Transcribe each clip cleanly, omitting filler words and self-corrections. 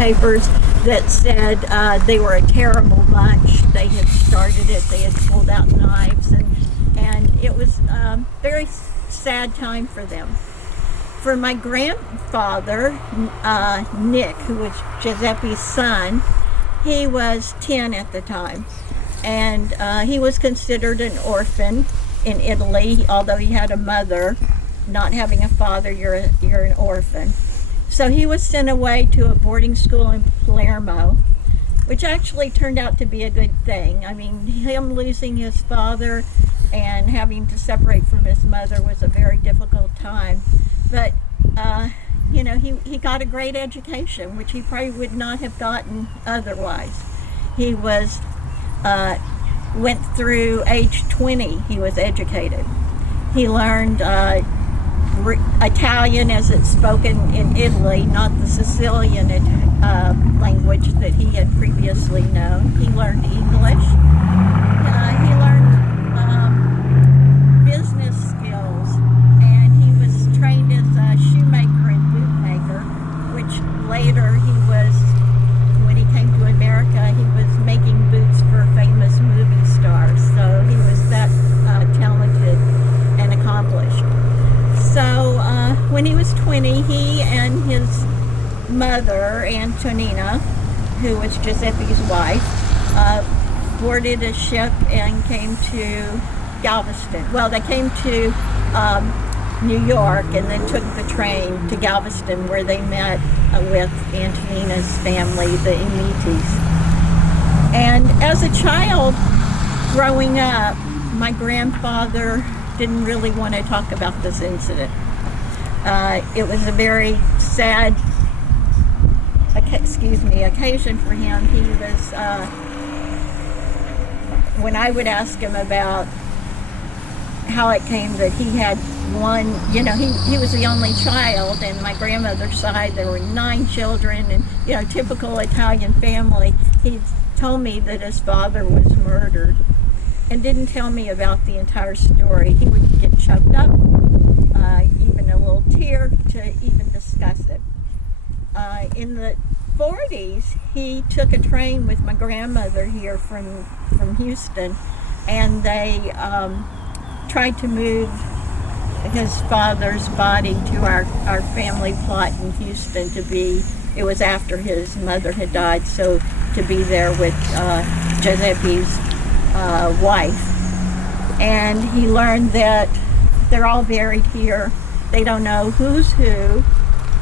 newspapers that said they were a terrible bunch. They had started it, they had pulled out knives, and it was a very sad time for them. For my grandfather, Nick, who was Giuseppe's son, he was 10 at the time, and he was considered an orphan in Italy. Although he had a mother, not having a father, you're an orphan. So he was sent away to a boarding school in Palermo, which actually turned out to be a good thing. I mean, him losing his father and having to separate from his mother was a very difficult time. But, he got a great education, which he probably would not have gotten otherwise. He went through age 20, he was educated. He learned Italian as it's spoken in Italy, not the Sicilian language that he had previously known. He learned English. He learned business skills, and he was trained as a shoemaker and bootmaker, which later when he came to America, he was making boots for famous movie stars. So he was that talented and accomplished. So when he was 20, he and his mother, Antonina, who was Giuseppe's wife, boarded a ship and came to Galveston. Well, they came to New York and then took the train to Galveston, where they met with Antonina's family, the Emitis. And as a child growing up, my grandfather didn't really want to talk about this incident. It was a very sad occasion for him. He was, when I would ask him about how it came that he had one, he was the only child, and my grandmother's side, there were 9 children, and, typical Italian family. He told me that his father was murdered and didn't tell me about the entire story. He would get choked up, even a little tear to even discuss it. In the 40s, he took a train with my grandmother here from Houston, and they tried to move his father's body to our family plot in Houston it was after his mother had died, so to be there with Giuseppe's wife. And he learned that they're all buried here. They don't know who's who,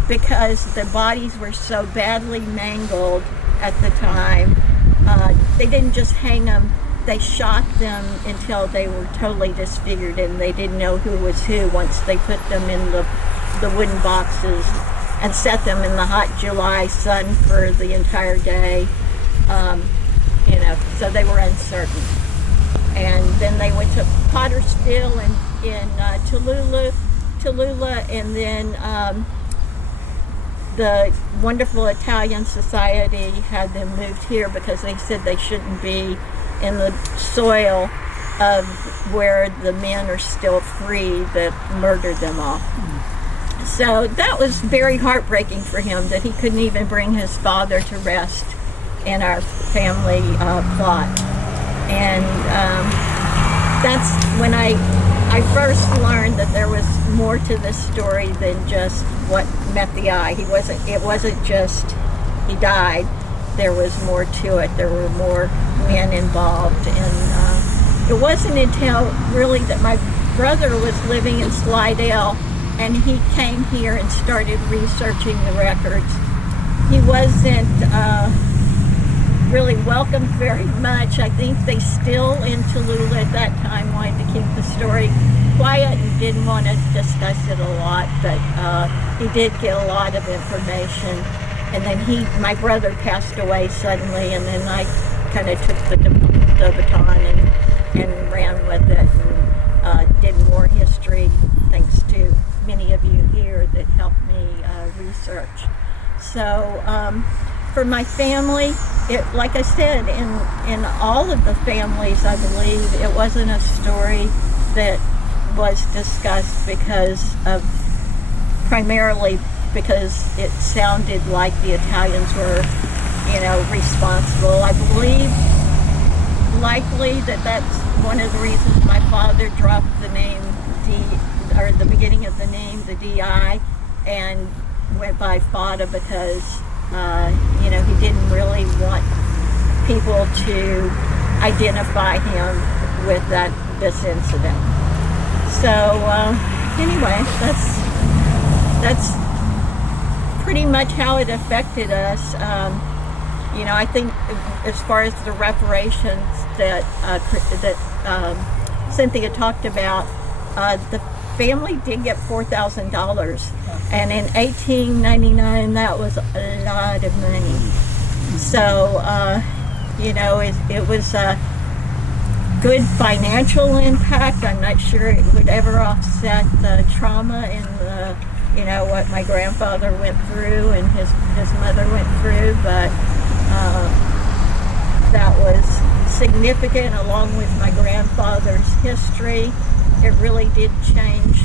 because the bodies were so badly mangled at the time. They didn't just hang them, they shot them until they were totally disfigured, and they didn't know who was who once they put them in the wooden boxes and set them in the hot July sun for the entire day. So they were uncertain. And then they went to Pottersville in Tallulah, and then the wonderful Italian society had them moved here because they said they shouldn't be in the soil of where the men are still free that murdered them all. So that was very heartbreaking for him, that he couldn't even bring his father to rest in our family plot. And that's when I first learned that there was more to this story than just what met the eye. It wasn't just he died. There was more to it. There were more men involved, and it wasn't until really that my brother was living in Slidell, and he came here and started researching the records. He wasn't really welcomed very much. I think they still in Tallulah at that time wanted to keep the story quiet and didn't want to discuss it a lot, but he did get a lot of information. And then my brother passed away suddenly, and then I kind of took the baton and ran with it, and did more history, thanks to many of you here that helped me research. So for my family, like I said, in all of the families, I believe, it wasn't a story that was discussed because of primarily because it sounded like the Italians were, responsible. I believe likely that's one of the reasons my father dropped the name or the beginning of the name, the DI, and went by Fada because, he didn't really want people to identify him with this incident. So anyway, that's pretty much how it affected us. I think as far as the reparations that Cynthia talked about, the family did get $4,000, and in 1899 that was a lot of money. So it was a good financial impact. I'm not sure it would ever offset the trauma and what my grandfather went through and his mother went through, but that was significant, along with my grandfather's history. It really did change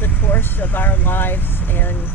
the course of our lives, and